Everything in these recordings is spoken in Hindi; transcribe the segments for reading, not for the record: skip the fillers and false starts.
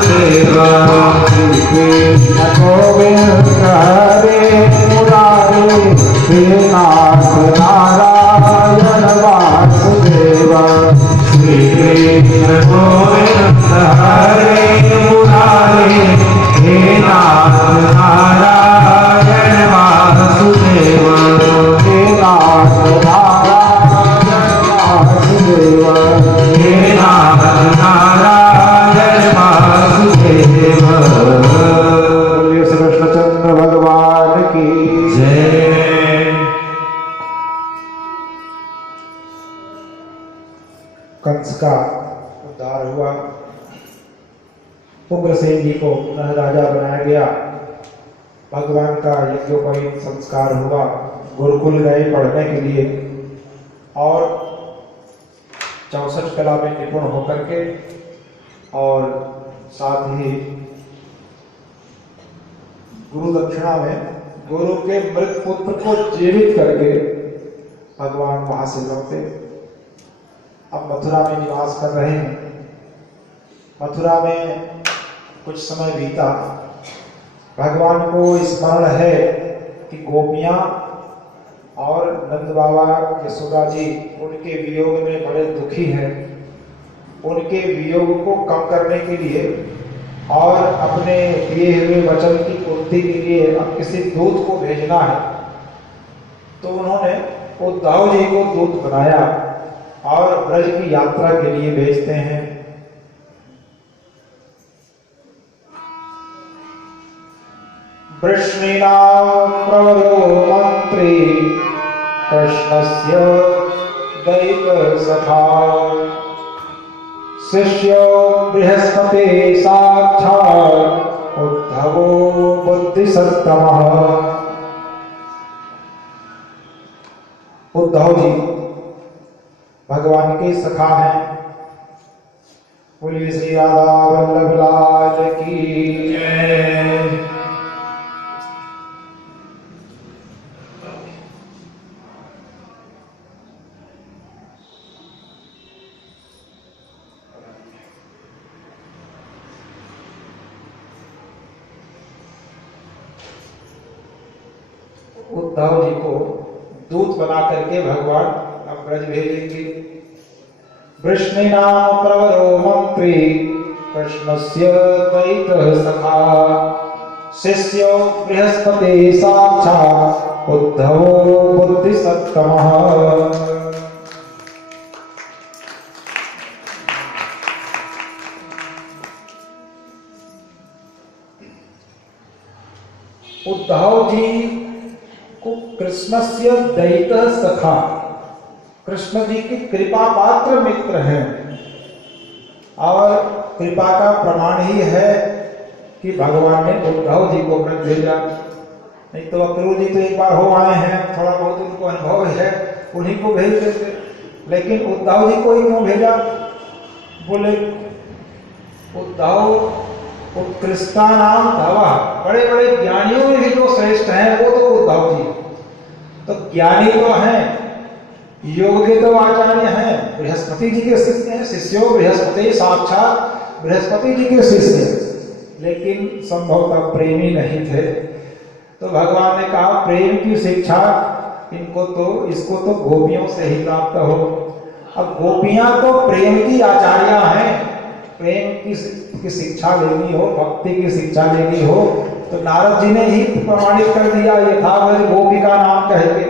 वासुदेव श्री कृष्ण गोविंद हरे मुरारे हे नाथ नारायण वासुदेव श्री कृष्ण गोविंद हरे मुरारे हे नाथ नारायण वासुदेव हे नाथ नारायण वासुदेव हे नाथ नारायण वासुदेव। बोलिए श्री कृष्णचंद्र भगवान की जय। कंस का उद्धार हुआ, उग्रसेन जी को पुनः राजा बनाया गया, भगवान का यज्ञोपवीत संस्कार हुआ, गुरुकुल गए पढ़ने के लिए और 64 कला में निपुण होकर के और साथ ही गुरु दक्षिणा में गुरु के मृत पुत्र को जीवित करके भगवान वहां से लौटे। अब मथुरा में निवास कर रहे हैं। मथुरा में कुछ समय बीता, भगवान को स्मरण है कि गोपियां और नंद बाबा यशोदा जी उनके वियोग में बड़े दुखी हैं। उनके वियोग को कम करने के लिए और अपने दिए हुए वचन की पूर्ति के लिए अब किसी दूत को भेजना है। तो उन्होंने उद्धव जी को दूत बनाया और ब्रज की यात्रा के लिए भेजते हैं। वृष्णिना प्रवरो मंत्री कृष्णस्य दैवसखा शिष्यो बृहस्पति साक्षात् उद्धवो बुद्धिसत्तमः। उद्धव जी भगवान के सखा हैं। बोलिए श्री राधा वल्लभ लाल की जय। उद्धव जी को दूत बना करके भगवान अब ब्रज भेजेंगे। वृष्णिनाम प्रवरो मंत्री कृष्णस्य द्वैतः सखा शिष्यो बृहस्पति साक्षात् उद्धवो बुद्धिसत्तमः। उद्धव जी को कृष्णस्य दैतः सखा, कृष्ण जी की कृपा पात्र मित्र हैं और कृपा का प्रमाण ही है कि भगवान ने उद्धव जी को ब्रज भेजा। नहीं तो अक्रूर जी तो एक बार हो आए हैं, थोड़ा बहुत उनको अनुभव है, उन्हीं को भेज देते। लेकिन उद्धव जी को ही क्यों भेजा? बोले उद्धव उत्कृष्टा नाम धवा, बड़े बड़े ज्ञानियों में भी जो श्रेष्ठ हैं वो तो उद्धव जी। तो ज्ञानी तो हैं, योग के तो आचार्य हैं, बृहस्पति जी के शिष्य हैं। शिष्यो बृहस्पति साक्षात बृहस्पति जी के शिष्य, लेकिन संभवतः प्रेमी नहीं थे। तो भगवान ने कहा प्रेम की शिक्षा इसको तो गोपियों से ही प्राप्त हो। अब गोपियां तो प्रेम की आचार्या हैं। प्रेम की शिक्षा लेनी हो, भक्ति की शिक्षा लेनी हो तो नारद जी ने ही प्रमाणित कर दिया, यथावत गोपिका नाम कह के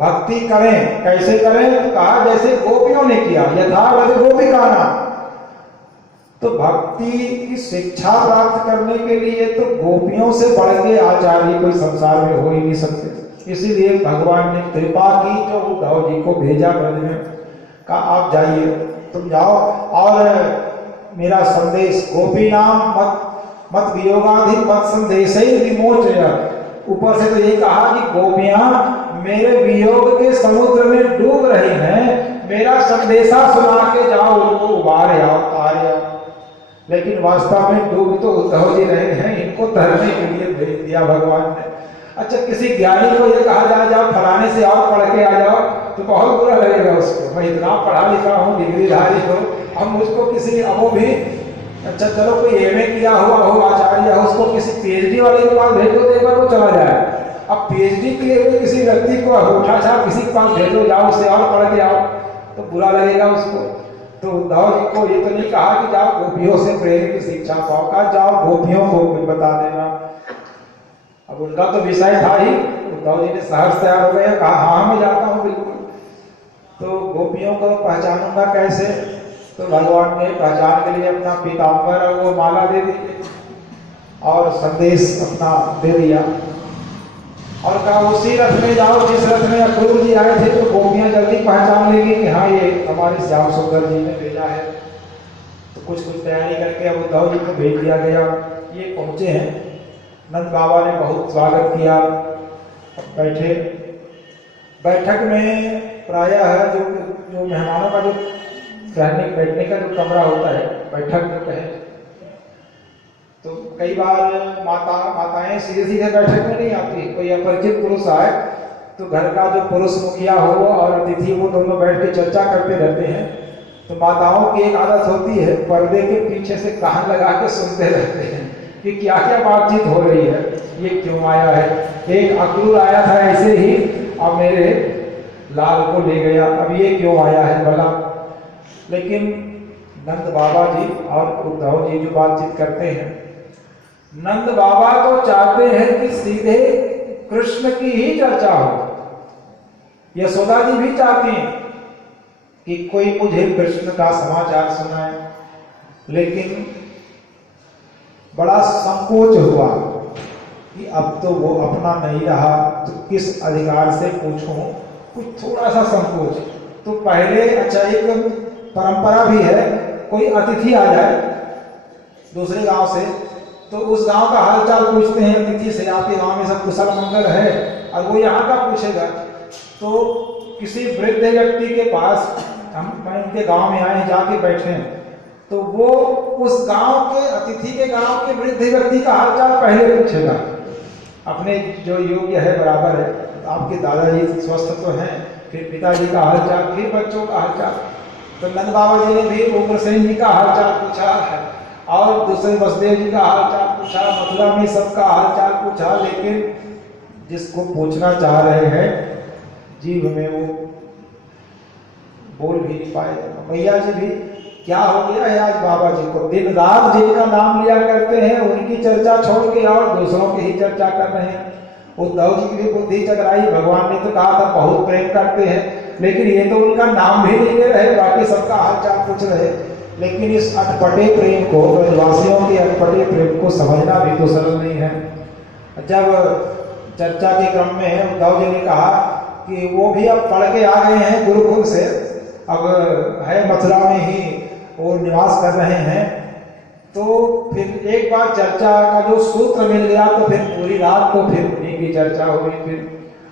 भक्ति करें। कैसे करें? तो कहा जैसे गोपियों ने किया, यथावत गोपिका नाम। तो भक्ति की शिक्षा प्राप्त करने के लिए तो गोपियों से बढ़ के आचार्य कोई संसार में हो ही नहीं सकते। इसीलिए भगवान ने कृपा की, जो उद्धव जी को भेजा ब्रज में, कहा आप जाइए, तुम जाओ और मेरा संदेश गोपी नाम मत वियोगाधि मत संदेश ही विमोचय। ऊपर से तो ये कहा कि गोपियां मेरे वियोग के समुद्र में डूब रही हैं, मेरा संदेशा सुना के जाओ, उनको उबार आओ, तार आओ। लेकिन वास्तव में डूब तो उद्धव जी रहे हैं, इनको तरने के लिए भेज दिया भगवान ने। अच्छा, किसी ज्ञानी को ये कहा जाए जाओ फलाने से आओ, पढ़ के आ जाओ, तो बहुत बुरा लगेगा उसको। मैं इतना पढ़ा लिखा हूँ, डिग्रीधारी हूँ, हम मुझको किसी अबो भी अच्छा चलो कोई एमए किया हुआ हो आचार्य हो, उसको किसी पीएचडी वाले के पास भेजो तो एक बार वो चला जाए। अब पीएचडी किए हुए किसी व्यक्ति को उठा छाप किसी के पास भेजो, जाओ उससे और पढ़ के आओ, तो बुरा लगेगा उसको। तो उद्धव जी को ये तो नहीं कहा कि जाओ गोपियों से प्रेम की शिक्षा पाओ, कहा जाओ गोपियों को कुछ बता देना। अब उनका तो विषय था ही, उद्धव जी ने सहर्ष तैयार हो गए, कहा हाँ मैं जाता हूँ बिल्कुल। तो गोपियों को पहचानूंगा कैसे, तो भगवान ने पहचान के लिए अपना पीताम्बर और वो माला दे दी और संदेश अपना दे दिया और कहा उसी रथ में जाओ जिस रथ में अक्रूर जी आए थे, तो गोपियां जल्दी पहचान लेंगी कि हाँ ये हमारे श्याम सुंदर जी ने भेजा है। तो कुछ तैयारी करके अब उद्धव जी को भेज दिया गया। ये पहुंचे हैं, नंद बाबा ने बहुत स्वागत किया। अब बैठे, बैठक में प्रायः जो मेहमानों का जो रहने बैठने का जो कमरा होता है, बैठक जो कहे, तो कई बार माताएं सीधे सीधे बैठक में नहीं आती। कोई अपरिचित पुरुष आए तो घर का जो पुरुष मुखिया हो और अतिथि वो दोनों बैठ के चर्चा करते रहते हैं। तो माताओं की एक आदत होती है, पर्दे के पीछे से कान लगा के सुनते रहते हैं कि क्या क्या बातचीत हो रही है, ये क्यों आया है। एक अक्रूर आया था ऐसे ही और मेरे लाल को ले गया, अब ये क्यों आया है भला। लेकिन नंद बाबा जी और उद्धव जी जो बातचीत करते हैं, नंद बाबा तो चाहते हैं कि सीधे कृष्ण की ही चर्चा हो। यशोदा जी भी चाहती हैं कि कोई मुझे कृष्ण का समाचार सुनाए, लेकिन बड़ा संकोच हुआ कि अब तो वो अपना नहीं रहा, तो किस अधिकार से पूछूं, कुछ थोड़ा सा संकोच। तो पहले अच्छा एक परंपरा भी है, कोई अतिथि आ जाए दूसरे गांव से तो उस गांव का हालचाल पूछते हैं अतिथि से, आपके गांव में सब कुशल मंगल है, और वो यहाँ का पूछेगा। तो किसी वृद्ध व्यक्ति के पास हम उनके गांव में आए, जाके बैठे, तो वो उस गांव के अतिथि के गांव के वृद्ध व्यक्ति का हालचाल पहले पूछेगा। अपने जो योग्य है बराबर है, आपके दादाजी स्वस्थ तो हैं, फिर पिताजी का हालचाल, फिर बच्चों का हालचाल। तो नंद बाबा जी ने भी उग्रसेन जी का हालचाल पूछा है और दूसरे वसुदेव जी का हालचाल पूछा, मथुरा में सबका हालचाल पूछा। लेकिन जिसको पूछना चाह रहे हैं जीव में वो बोल भी नहीं पाए। मैया जी भी क्या हो गया है आज बाबा जी को, दिन रात जिनका नाम लिया करते हैं उनकी चर्चा छोड़ के और दूसरों की ही चर्चा कर रहे हैं। उद्धव जी की भी बुद्धि चकराई, भगवान ने तो कहा था बहुत प्रेम करते हैं, लेकिन ये तो उनका नाम भी नहीं ले रहे, बाकी सबका हालचाल पूछ रहे। लेकिन इस अटपटे प्रेम को, ब्रजवासियों के अटपटे प्रेम को समझना भी तो सरल नहीं है। जब चर्चा के क्रम में उद्धव जी ने कहा कि वो भी अब पढ़ के आ गए हैं गुरुकुल से, अब है मथुरा में ही वो निवास कर रहे हैं, तो फिर एक बार चर्चा का जो सूत्र मिल गया तो फिर पूरी रात को फिर उन्हीं की चर्चा हो गई। फिर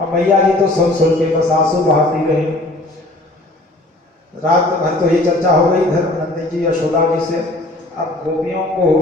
अब मैया जी तो सुन के बस आंसू बहाती रही। रात भर तो ये चर्चा हो गई धर्मनंद जी यशोदा जी से। अब गोपियों को